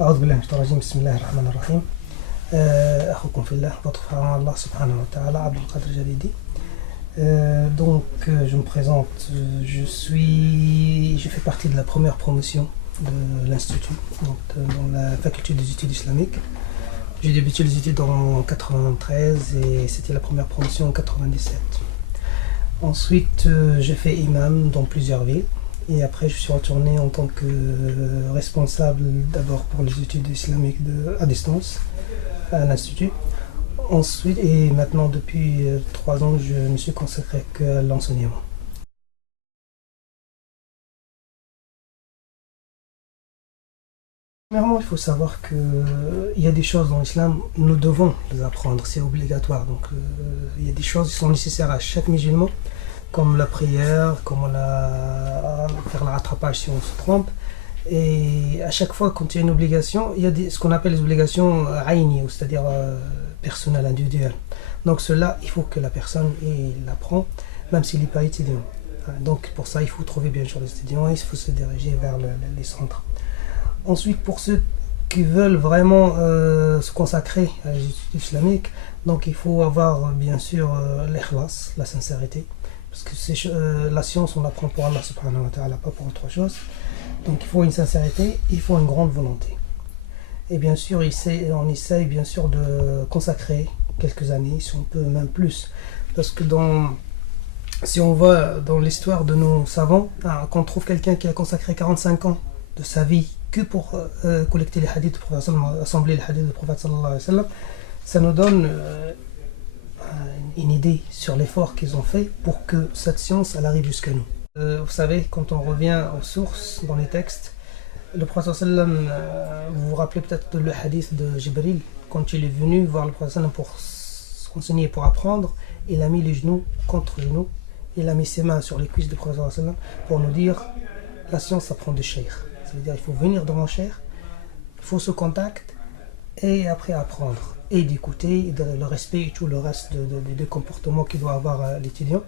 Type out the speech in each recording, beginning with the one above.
أعوذ بالله من الشيطان الرجيم بسم الله الرحمن الرحيم أخوكم في الله votre frère en Allah subhanahu wa ta'ala Abdul Qadir Jalidi. Je me présente, je fais partie de la première promotion de l'Institut, dans la faculté des études islamiques. J'ai débuté les études en 93 et c'était la première promotion en 97. Ensuite, j'ai fait imam dans plusieurs villes. Et après, je suis retourné en tant que responsable d'abord pour les études islamiques à distance à l'Institut. Ensuite, et maintenant depuis 3 ans, je me suis consacré qu'à l'enseignement. Premièrement, il faut savoir qu'il y a des choses dans l'islam, nous devons les apprendre, c'est obligatoire. Il y a des choses qui sont nécessaires à chaque musulman, comme la prière, comme faire le rattrapage si on se trompe. Et à chaque fois, quand il y a une obligation, il y a ce qu'on appelle les obligations aïni, c'est-à-dire personnelles, individuelles. Donc cela, il faut que la personne l'apprend, même s'il n'est pas étudiant. Donc pour ça, il faut trouver bien sûr les étudiants, il faut se diriger vers les centres. Ensuite, pour ceux qui veulent vraiment se consacrer à les études islamiques, donc il faut avoir bien sûr l'ikhlas, la sincérité. Parce que la science, on l'apprend pour Allah subhanahu wa ta'ala, pas pour autre chose. Donc il faut une sincérité, il faut une grande volonté. Et bien sûr, on essaye bien sûr de consacrer quelques années, si on peut même plus. Parce que si on va dans l'histoire de nos savants, quand on trouve quelqu'un qui a consacré 45 ans de sa vie que pour collecter les hadiths du prophète, assembler les hadiths du prophète sallallahu alayhi wa sallam, ça nous donne une idée sur l'effort qu'ils ont fait pour que cette science elle arrive jusqu'à nous. Vous savez, quand on revient aux sources dans les textes, le prophète sallam, vous vous rappelez peut-être le hadith de Jibril, quand il est venu voir le prophète sallam pour s'enseigner, pour apprendre, il a mis les genoux contre les genoux, il a mis ses mains sur les cuisses du prophète sallam pour nous dire la science ça prend de chair. C'est-à-dire il faut venir devant chair, il faut ce contact et après apprendre et d'écouter, le respect et tout le reste des comportements qu'il doit avoir l'étudiant.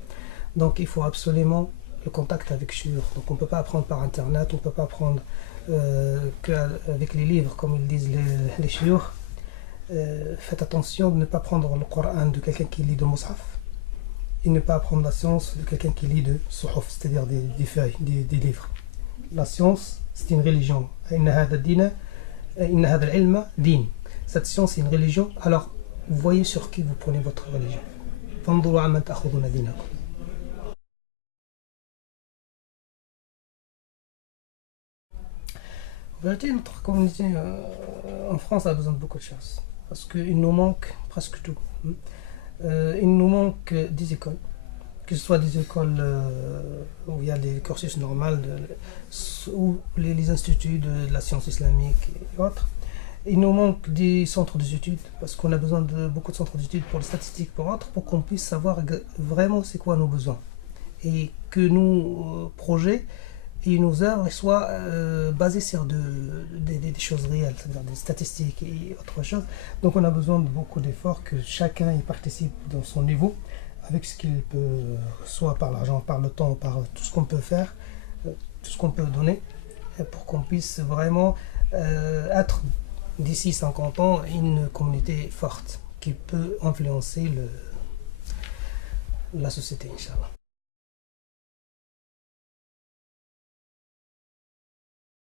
Donc il faut absolument le contact avec shuyukh. Donc on ne peut pas apprendre par internet, on ne peut pas apprendre qu'avec les livres comme ils disent les shuyukh. Faites attention de ne pas prendre le Coran de quelqu'un qui lit de mushaf et ne pas apprendre la science de quelqu'un qui lit de suhuf, c'est-à-dire des feuilles, des livres. La science, c'est une religion. Cette science, c'est une religion. Alors, vous voyez sur qui vous prenez votre religion. En vérité, notre communauté en France a besoin de beaucoup de choses. Parce qu'il nous manque presque tout. Il nous manque des écoles. Que ce soit des écoles où il y a les cursus normaux ou les instituts de la science islamique et autres. Il nous manque des centres d'études parce qu'on a besoin de beaucoup de centres d'études pour les statistiques, pour autres, pour qu'on puisse savoir vraiment c'est quoi nos besoins. Et que nos projets et nos œuvres soient basés sur des choses réelles, c'est-à-dire des statistiques et autre chose. Donc on a besoin de beaucoup d'efforts, que chacun y participe dans son niveau, avec ce qu'il peut, soit par l'argent, par le temps, par tout ce qu'on peut faire, tout ce qu'on peut donner, pour qu'on puisse vraiment être d'ici 50 ans une communauté forte qui peut influencer la société, Inch'Allah.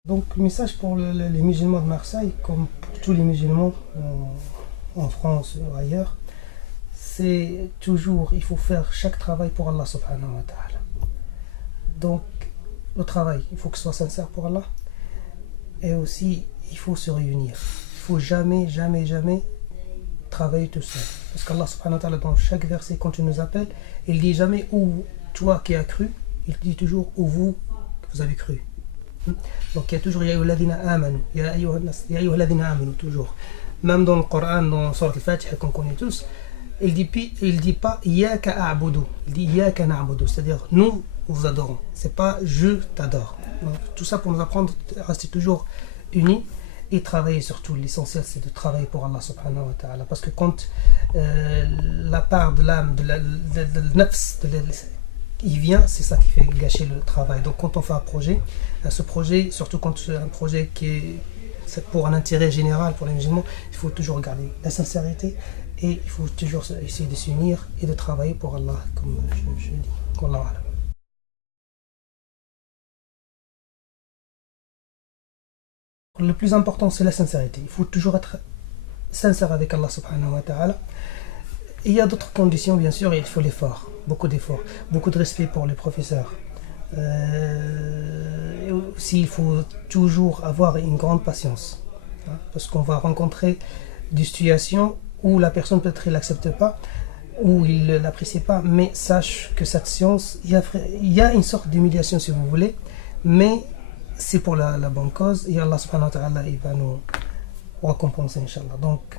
Donc le message pour les musulmans de Marseille, comme pour tous les musulmans en France ou ailleurs, c'est toujours, il faut faire chaque travail pour Allah subhanahu wa ta'ala. Donc, le travail, il faut que ce soit sincère pour Allah. Et aussi, il faut se réunir. Il ne faut jamais, jamais, jamais travailler tout seul. Parce qu'Allah subhanahu wa ta'ala, dans chaque verset, quand il nous appelle, il dit jamais « ou toi qui as cru », il dit toujours « ou vous vous avez cru ». Donc, il y a toujours « ya ayyuhalladhina amanu »,« ya ayyuhalladhina amanu », toujours. Même dans le Coran, dans Surat al-Fatiha qu'on connaît tous, il dit pas Iyaka a'budu, il dit Iyaka na'budu, c'est-à-dire nous vous adorons, c'est pas je t'adore. Donc, tout ça pour nous apprendre à rester toujours unis et travailler surtout. L'essentiel c'est de travailler pour Allah subhanahu wa ta'ala, parce que quand la part de l'âme, de nafs, il vient, c'est ça qui fait gâcher le travail. Donc quand on fait un projet, ce projet, surtout quand c'est un projet qui est c'est pour un intérêt général pour les musulmans, il faut toujours garder la sincérité et il faut toujours essayer de s'unir et de travailler pour Allah, comme je dis. Wallahu a'lam. Le plus important, c'est la sincérité. Il faut toujours être sincère avec Allah subhanahu wa ta'ala. Il y a d'autres conditions, bien sûr, il faut l'effort, beaucoup d'efforts, beaucoup de respect pour les professeurs. Et aussi, il faut toujours avoir une grande patience, hein, parce qu'on va rencontrer des situations où la personne peut-être ne l'accepte pas, ou il ne l'apprécie pas, mais sache que cette science, il y a une sorte d'humiliation si vous voulez, mais c'est pour la bonne cause, et Allah subhanahu wa ta'ala, il va nous récompenser, Inch'Allah. Donc,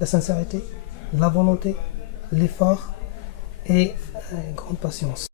la sincérité, la volonté, l'effort et grande patience.